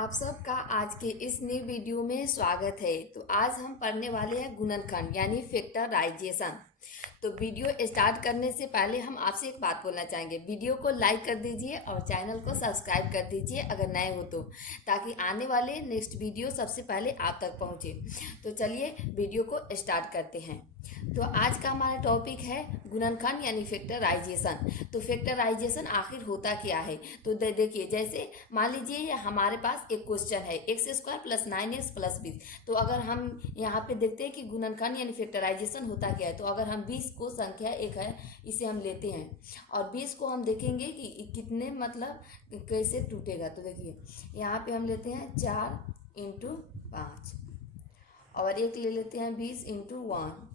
आप सबका आज के इस नई वीडियो में स्वागत है। तो आज हम पढ़ने वाले हैं गुणनखंड यानी फैक्टराइजेशन। तो वीडियो स्टार्ट करने से पहले हम आपसे एक बात बोलना चाहेंगे। वीडियो को लाइक कर दीजिए और चैनल को सब्सक्राइब कर दीजिए अगर नए हो तो, ताकि आने वाले नेक्स्ट वीडियो सबसे पहले आप तक पहुंचे। तो चलिए वीडियो को स्टार्ट करते हैं। तो आज का हमारा टॉपिक है गुणनखंड यानी फैक्टराइजेशन। तो फैक्टराइजेशन आखिर होता क्या है? तो देखिए, जैसे मान लीजिए हमारे पास एक क्वेश्चन है x² + 9x + 20। तो अगर हम यहाँ पे देखते हैं कि गुणनखंड यानी फैक्टराइजेशन होता क्या है, तो अगर हम 20 को संख्या एक है इसे हम लेते हैं और 20 को हम देखेंगे कि कितने मतलब कैसे टूटेगा। तो देखिए यहाँ पे हम लेते हैं 4 × 5 और एक ले लेते हैं 20 × 1,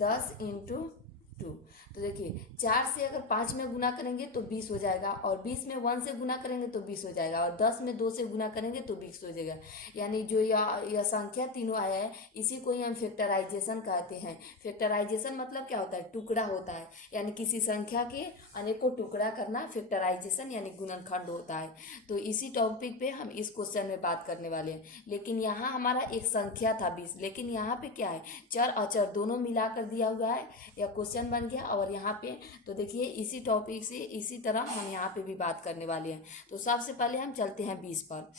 10 × 2। तो देखिए 4 से अगर 5 में गुना करेंगे तो 20 हो जाएगा, और 20 में 1 से गुना करेंगे तो 20 हो जाएगा, और 10 में 2 से गुना करेंगे तो 20 हो जाएगा। यानी जो यह संख्या तीनों आया है इसी को ही हम फैक्टराइजेशन कहते हैं। फैक्टराइजेशन मतलब क्या होता है? टुकड़ा होता है, यानी किसी संख्या के अनेकों टुकड़ा करना फैक्टराइजेशन यानी गुणनखंड होता है। तो इसी टॉपिक पे हम इस क्वेश्चन में बात करने वाले हैं। लेकिन यहाँ हमारा एक संख्या था 20, लेकिन यहाँ पे क्या है, चर अचर दोनों मिलाकर दिया हुआ है, या क्वेश्चन बन गया। और यहाँ पे तो देखिए इसी टॉपिक से इसी तरह हम यहाँ पे भी बात करने वाले हैं। तो सबसे पहले हम चलते हैं 20 पर।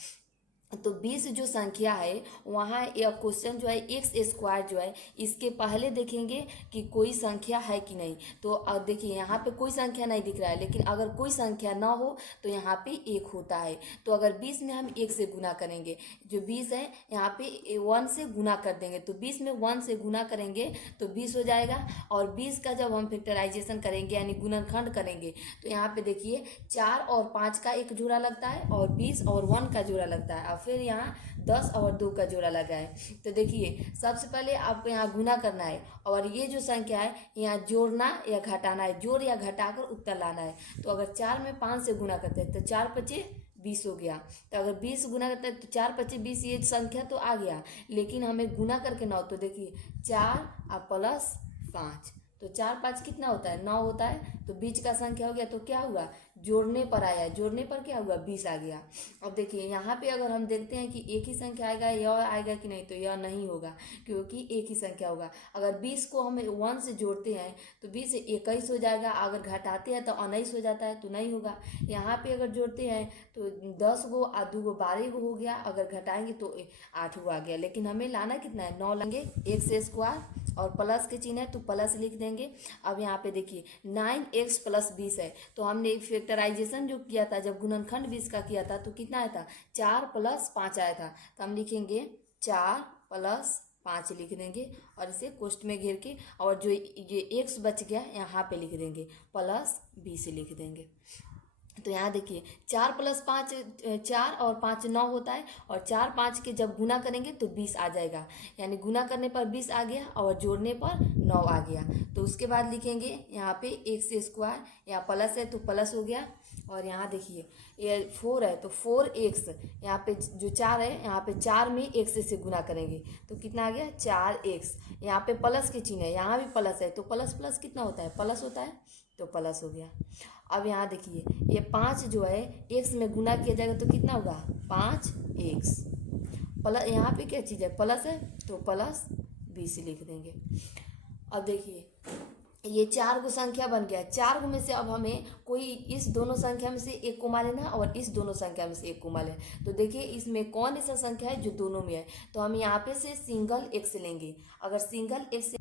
तो 20 जो संख्या है वहाँ यह क्वेश्चन जो है x² जो है इसके पहले देखेंगे कि कोई संख्या है कि नहीं। तो अब देखिए यहाँ पे कोई संख्या नहीं दिख रहा है, लेकिन अगर कोई संख्या ना हो तो यहाँ पे 1 होता है। तो अगर 20 में हम 1 से गुना करेंगे, जो 20 है यहाँ पे 1 से गुना कर देंगे, तो 20 में 1 से गुना करेंगे तो 20 हो जाएगा। और 20 का जब हम फैक्टराइजेशन करेंगे यानी गुणनखंड करेंगे, तो यहाँ पे देखिए 4 और 5 का एक जोड़ा लगता है और 20 और 1 का जोड़ा लगता है, फिर यहाँ 10 और 2 का जोड़ा लगा है। तो देखिए सबसे पहले आपको यहाँ गुना करना है, और ये जो संख्या है यहाँ जोड़ना या घटाना है, जोड़ या घटाकर उत्तर लाना है। तो अगर 4 में 5 से गुना करते हैं तो 4 × 5 = 20 हो गया। तो अगर 20 गुना करते हैं तो 4 × 5 = 20, ये संख्या तो आ गया, लेकिन हमें गुना करके 9। तो देखिए 4 + 5, तो 4 × 5 कितना होता है? 9 होता है। तो बीच का संख्या हो गया, तो क्या हुआ, जोड़ने पर आया, जोड़ने पर क्या हुआ, 20 आ गया। अब देखिए यहाँ पे अगर हम देखते हैं कि एक ही संख्या आएगा, यह आएगा कि नहीं, तो यह नहीं होगा, क्योंकि एक ही संख्या होगा। अगर 20 को हम 1 से जोड़ते हैं तो 20 से 21 हो जाएगा, अगर घटाते हैं तो 19 हो जाता है, तो नहीं होगा। यहाँ पे अगर जोड़ते हैं तो 10 गो और 2 गो 12 गो हो गया, अगर घटाएंगे तो 8 गो आ गया। लेकिन हमें लाना कितना है, 9 लेंगे। x² और प्लस के चिन्ह है तो प्लस लिख देंगे। अब यहाँ पे देखिए 9x + 20 है, तो हमने फैक्टराइजेशन जो किया था, जब गुणनखंड 20 का किया था तो कितना आया था, 4 + 5 आया था। तो हम लिखेंगे 4 + 5 लिख देंगे, और इसे कोष्ठ में घेर के, और जो ये x बच गया यहाँ पे लिख देंगे, +20 लिख देंगे। तो यहाँ देखिए 4 + 5 4 और 5 9 होता है, और 4 5 के जब गुना करेंगे तो 20 आ जाएगा, यानी गुना करने पर 20 आ गया और जोड़ने पर 9 आ गया। तो उसके बाद लिखेंगे यहाँ पे x², यहाँ प्लस है तो प्लस हो गया। और यहाँ देखिए ये 4 है तो 4x, यहाँ पे जो 4 है यहाँ पे 4 में x से गुना करेंगे तो कितना आ गया, 4x। यहाँ पे प्लस के चिन्ह है, यहाँ भी प्लस है, तो प्लस प्लस कितना होता है, प्लस होता है, तो प्लस हो गया। अब यहाँ देखिए ये 5 जो है x में गुना किया जाएगा तो कितना होगा, 5x प्लस, यहाँ पे क्या चीज़ है, प्लस है, तो +20 लिख देंगे। अब देखिए ये 4 गो संख्या बन गया। 4 गो में से अब हमें कोई इस दोनों संख्या में से एक को मान लेना है और इस दोनों संख्या में से एक को मान लेना। तो देखिए इसमें कौन ऐसा संख्या है जो दोनों में है, तो हम यहाँ पे से सिंगल x लेंगे। अगर सिंगल x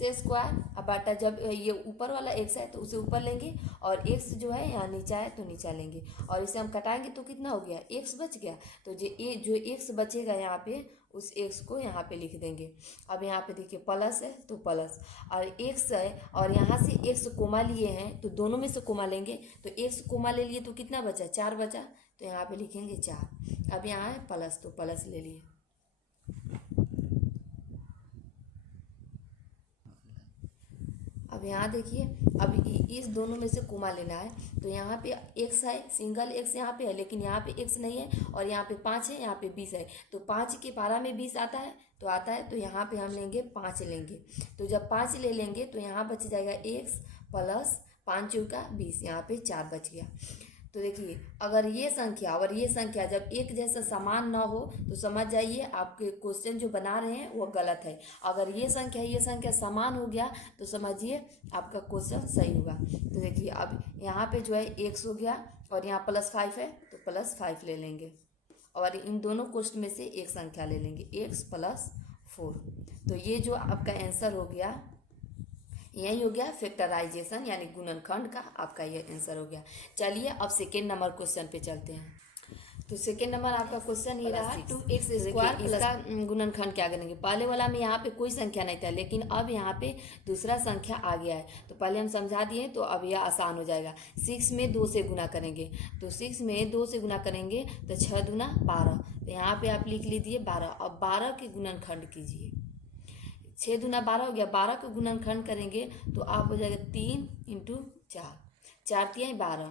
x² अब बाटा, जब ये ऊपर वाला x है तो उसे ऊपर लेंगे, और x जो है यहाँ नीचा है तो नीचा लेंगे, और इसे हम कटाएंगे तो कितना हो गया, x बच गया। तो जो x बचेगा यहाँ पे उस x को यहाँ पे लिख देंगे। अब यहाँ पे देखिए प्लस है तो प्लस, और x है और यहाँ से x कोमा लिए हैं तो दोनों में से कोमा लेंगे, तो x कोमा ले लिए तो कितना बचा, 4 बचा, तो यहाँ पे लिखेंगे 4। अब यहाँ है प्लस तो प्लस ले लिए। अब यहाँ देखिए अब इस दोनों में से कोमा लेना है, तो यहाँ पे x है, सिंगल x यहाँ पे है, लेकिन यहाँ पे x नहीं है, और यहाँ पे 5 है, यहाँ पे 20 है, तो 5 के पारा में 20 आता है, तो यहाँ पे हम लेंगे 5 लेंगे। तो जब 5 ले लेंगे तो यहाँ बच जाएगा x + 5 × 20, यहाँ पे 4 बच गया। तो देखिए अगर ये संख्या और ये संख्या जब एक जैसा समान ना हो तो समझ जाइए आपके क्वेश्चन जो बना रहे हैं वो गलत है। अगर ये संख्या समान हो गया तो समझिए आपका क्वेश्चन सही होगा। तो देखिए अब यहाँ पे जो है x हो गया और यहाँ +5 है तो +5 ले लेंगे और इन दोनों क्वेश्चन में से एक संख्या ले लेंगे x + 4। तो ये जो आपका आंसर हो गया, यही हो गया फैक्टराइजेशन यानी गुणनखंड का आपका ये आंसर हो गया। चलिए अब सेकेंड नंबर क्वेश्चन पे चलते हैं। तो सेकेंड नंबर आपका क्वेश्चन ये रहा 2x² इसका गुणनखंड क्या करेंगे। पहले वाला में यहाँ पे कोई संख्या नहीं था लेकिन अब यहाँ पे दूसरा संख्या आ गया है तो पहले हम समझा दिए तो अब यह आसान हो जाएगा। 6 में 2 से गुना करेंगे तो 6 में 2 से गुना करेंगे तो 6 दूना 12। तो यहाँ पे आप लिख लीजिए 12। अब 12 के गुणनखंड कीजिए। 6 दूना 12 हो गया। 12 का गुणनखंड करेंगे तो आप हो जाएगा 3 × 4, 4 × 12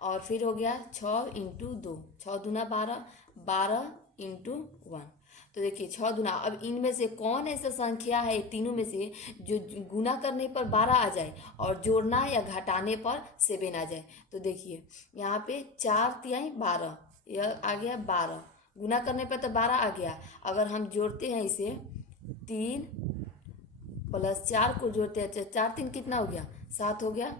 और फिर हो गया 6 × 2, 6 दूना 12, 12 × 1। तो देखिए 6 दूना, अब इनमें से कौन ऐसा संख्या है तीनों में से जो गुना करने पर 12 आ जाए और जोड़ना या घटाने पर 7 आ जाए। तो देखिए यहाँ पे 4 × 12 यह आ गया 12, गुना करने पर तो 12 आ गया। अगर हम जोड़ते हैं इसे 3 + 4 को जोड़ते हैं 4 3 कितना हो गया 7 हो गया।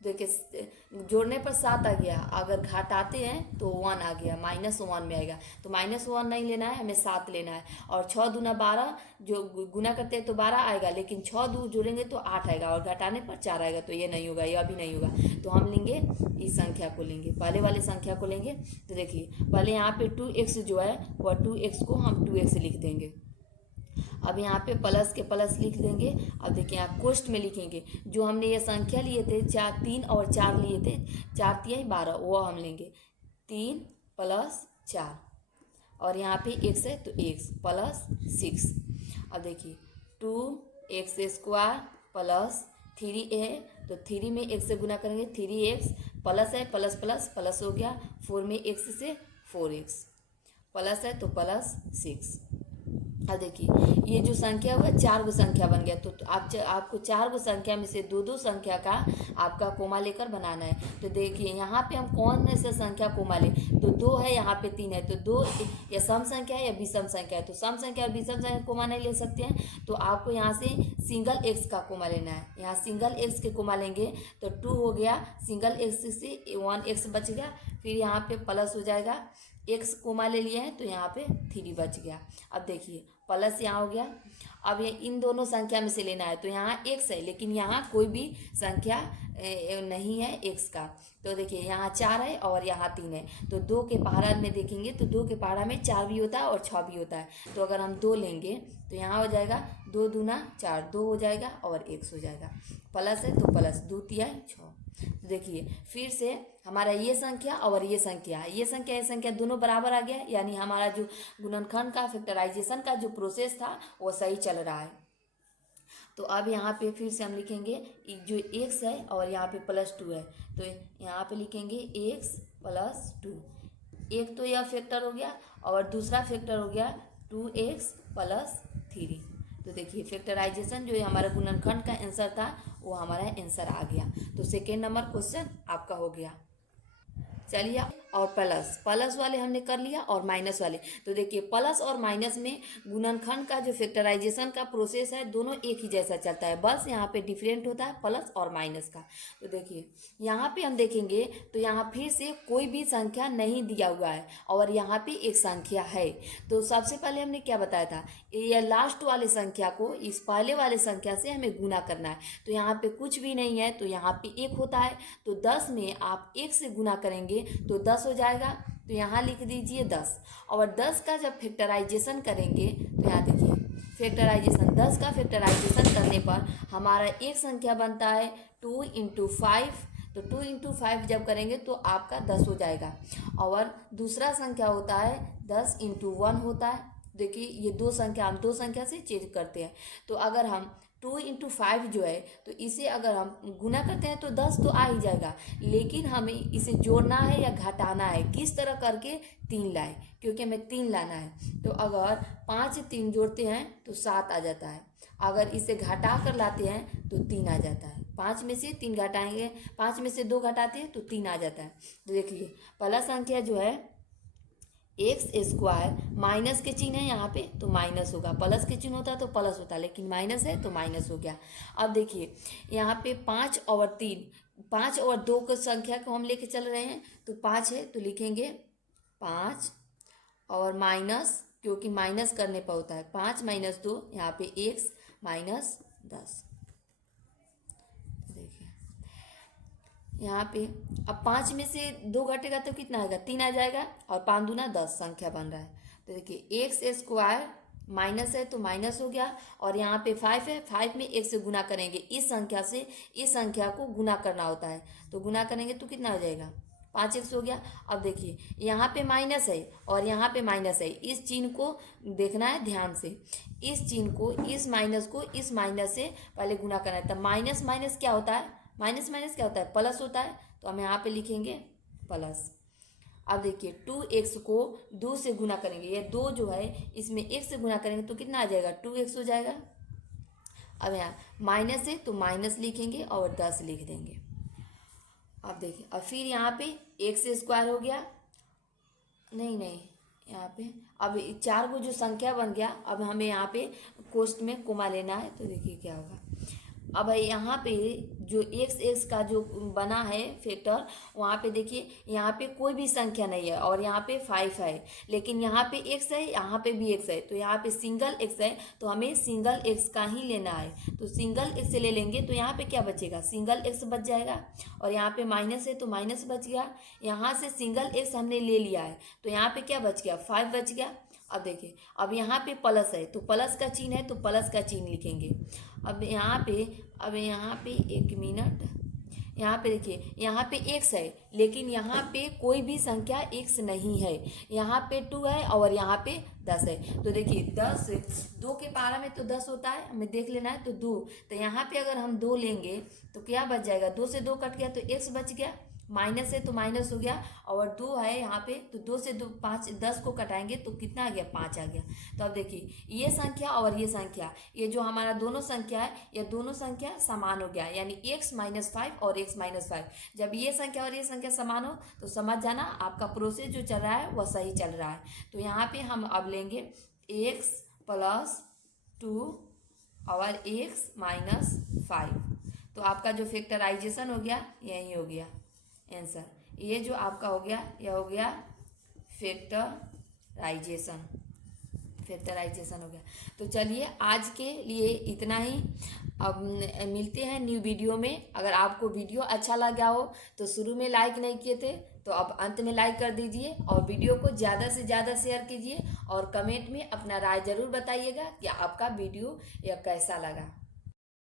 देखिए जोड़ने पर 7 आ गया, अगर घटाते हैं तो 1 आ गया, -1 में आएगा। तो -1 नहीं लेना है, हमें 7 लेना है। और 6 दूना 12 जो गुना करते हैं तो 12 आएगा लेकिन 6 दू जोड़ेंगे तो 8 आएगा और घटाने पर 4 आएगा। तो ये नहीं होगा, ये अभी नहीं होगा। तो हम लेंगे इस संख्या को लेंगे, पहले वाले संख्या को लेंगे। तो देखिए पहले यहाँ पे 2x जो है वह 2x को हम 2x लिख देंगे। अब यहाँ पे प्लस के प्लस लिख देंगे। अब देखिए यहाँ कोष्ठ में लिखेंगे जो हमने ये संख्या लिए थे 4 3 और 4 लिए थे 4 × 12 वो हम लेंगे 3 + 4 और यहाँ पे x है तो x + 6। अब देखिए 2x² + 3 है तो 3 में x से गुना करेंगे 3x प्लस है प्लस प्लस प्लस हो गया 4 में x से 4x प्लस है तो +6। अब देखिए ये जो संख्या हुआ 4 गो संख्या बन गया। तो आपको 4 गो संख्या में से 2 संख्या का आपका कोमा लेकर बनाना है। तो देखिए यहाँ पे हम कौन सा संख्या कोमा ले, तो 2 है, यहाँ पे 3 है। तो 2 या सम संख्या है या विषम संख्या है। तो सम संख्या और विषम संख्या कोमा नहीं ले सकते हैं तो आपको यहाँ से सिंगल x का कोमा लेना है। यहाँ सिंगल x के कोमा लेंगे तो 2 हो गया, सिंगल x से 1x बच गया, फिर यहाँ पे प्लस हो जाएगा, x कोमा ले लिए हैं तो यहाँ पे 3 बच गया। अब देखिए प्लस यहाँ हो गया। अब ये इन दोनों संख्या में से लेना है तो यहाँ x है लेकिन यहाँ कोई भी संख्या नहीं है x का। तो देखिए यहाँ 4 है और यहाँ 3 है। तो 2 के पहाड़ा में देखेंगे तो 2 के पहाड़ा में 4 भी होता है और 6 भी होता है। तो अगर हम 2 लेंगे तो यहाँ हो जाएगा 2 दूना 4, 2 हो जाएगा और x हो जाएगा। प्लस है तो प्लस 2 × 6। तो देखिए फिर से हमारा ये संख्या और ये संख्या दोनों बराबर आ गया, यानी हमारा जो गुणनखंड का फैक्टराइजेशन का जो प्रोसेस था वो सही चल रहा है। तो अब यहाँ पे फिर से हम लिखेंगे जो x है और यहाँ पे +2 है तो यहाँ पे लिखेंगे x + 2। एक तो यह फैक्टर हो गया और दूसरा फैक्टर हो गया 2x + 3। तो देखिए फैक्टराइजेशन जो हमारा गुणनखंड का आंसर था वो हमारा आंसर आ गया। तो सेकेंड नंबर क्वेश्चन आपका हो गया। चलिए और प्लस वाले हमने कर लिया और माइनस वाले। तो देखिए प्लस और माइनस में गुणनखंड का जो फैक्टराइजेशन का प्रोसेस है दोनों एक ही जैसा चलता है, बस यहाँ पे डिफरेंट होता है प्लस और माइनस का। तो देखिए यहाँ पे हम देखेंगे तो यहाँ फिर से कोई भी संख्या नहीं दिया हुआ है और यहाँ पे एक संख्या है। तो सबसे पहले हमने क्या बताया था, ये लास्ट वाले संख्या को इस पहले वाले संख्या से हमें गुना करना है। तो यहाँ पे कुछ भी नहीं है तो यहाँ पे 1 होता है। तो 10 में आप 1 से गुना करेंगे तो 10 हो जाएगा। तो यहाँ लिख दीजिए 10। और 10 का जब फैक्टराइजेशन करेंगे तो यहाँ देखिए फैक्टराइजेशन 10 का फैक्टराइजेशन करने पर हमारा एक संख्या बनता है 2 × 5। तो 2 × 5 जब करेंगे तो आपका 10 हो जाएगा। और दूसरा संख्या होता है 10 × 1 होता है। देखिए ये दो संख्या हम दो संख्या से चेंज करते हैं। तो अगर हम 2 × 5 जो है तो इसे अगर हम गुना करते हैं तो 10 तो आ ही जाएगा, लेकिन हमें इसे जोड़ना है या घटाना है, किस तरह करके 3 लाए, क्योंकि हमें 3 लाना है। तो अगर 5 3 जोड़ते हैं तो 7 आ जाता है, अगर इसे घटा कर लाते हैं तो 3 आ जाता है। 5 में से 3 घटाएंगे, 5 में से 2 घटाते हैं तो 3 आ जाता है। तो देखिए पहला संख्या जो है एक्स स्क्वायर, माइनस के चिन्ह है यहाँ पे तो माइनस होगा, प्लस के चिन्ह होता तो प्लस होता, लेकिन माइनस है तो माइनस हो गया। अब देखिए यहाँ पे 5 और 3, 5 और 2 की संख्या को हम लेके चल रहे हैं, तो 5 है तो लिखेंगे 5 और माइनस, क्योंकि माइनस करने पर होता है 5 माइनस 2, यहाँ पे एक्स माइनस 10। देखिए यहाँ पे अब 5 में से 2 घटेगा तो कितना आएगा, 3 आ जाएगा, और 5 दूना 10 संख्या बन रहा है। तो देखिए एक्स स्क्वायर माइनस है तो माइनस हो गया, और यहाँ पे 5 है, 5 में 1 से गुना करेंगे, इस संख्या से इस संख्या को गुना करना होता है, तो गुना करेंगे तो कितना हो जाएगा, 5x हो गया। अब देखिए यहाँ पे माइनस है और यहाँ पे माइनस है, इस चिन्ह को देखना है ध्यान से, इस चिन्ह को, इस माइनस को इस माइनस से पहले गुना करना है। तब माइनस माइनस क्या होता है, माइनस माइनस क्या होता है, प्लस होता है, तो हम यहाँ पे लिखेंगे प्लस। अब देखिए 2x को 2 से गुना करेंगे, ये 2 जो है इसमें 1 से गुना करेंगे तो कितना आ जाएगा, 2x हो जाएगा। अब यहाँ माइनस है तो माइनस लिखेंगे और 10 लिख देंगे। अब देखिए और फिर यहाँ पे एक्स स्क्वायर हो गया, नहीं यहाँ पे अब 4 को जो संख्या बन गया, अब हमें यहाँ पे कोष्ठ में कोमा लेना है, तो देखिए क्या होगा। अब यहाँ पे जो एक्स का जो बना है फैक्टर, वहाँ पे देखिए यहाँ पे कोई भी संख्या नहीं है और यहाँ पे 5 है, लेकिन यहाँ पे एक्स है, यहाँ पे भी एक्स है, तो यहाँ पे सिंगल एक्स है, तो हमें सिंगल एक्स का ही लेना है। तो सिंगल एक्स ले लेंगे तो यहाँ पे क्या बचेगा, सिंगल एक्स बच जाएगा, और यहाँ पे माइनस है तो माइनस बच गया। यहाँ से सिंगल एक्स हमने ले लिया है तो यहाँ पे क्या बच गया, 5 बच गया। अब देखिए अब यहाँ पे प्लस है तो प्लस का चिन्ह है तो प्लस का चिन्ह लिखेंगे। अब यहाँ पे एक मिनट, यहाँ पे देखिए यहाँ पे एक्स है, लेकिन यहाँ पे कोई भी संख्या एक्स नहीं है, यहाँ पे 2 है और यहाँ पे 10 है। तो देखिए 10 2 के पारा में तो 10 होता है, हमें देख लेना है, तो 2, तो यहाँ पे अगर हम 2 लेंगे तो क्या बच जाएगा, 2 से 2 कट गया तो एक्स बच गया, माइनस है तो माइनस हो गया, और 2 है यहाँ पे तो 2 से 2 5 10 को कटाएंगे तो कितना आ गया, 5 आ गया। तो अब देखिए ये संख्या और ये संख्या, ये जो हमारा दोनों संख्या है, ये दोनों संख्या समान हो गया, यानी x माइनस 5 और x माइनस 5। जब ये संख्या और ये संख्या समान हो तो समझ जाना आपका प्रोसेस जो चल रहा है वह सही चल रहा है। तो यहाँ पे हम अब लेंगे x प्लस 2 और x माइनस 5, तो आपका जो फैक्टराइजेशन हो गया यही हो गया आंसर। ये जो आपका हो गया यह हो गया फैक्टराइजेशन हो गया। तो चलिए आज के लिए इतना ही, अब मिलते हैं न्यू वीडियो में। अगर आपको वीडियो अच्छा लगा हो तो शुरू में लाइक नहीं किए थे तो अब अंत में लाइक कर दीजिए, और वीडियो को ज़्यादा से ज़्यादा शेयर कीजिए, और कमेंट में अपना राय ज़रूर बताइएगा कि आपका वीडियो यह कैसा लगा।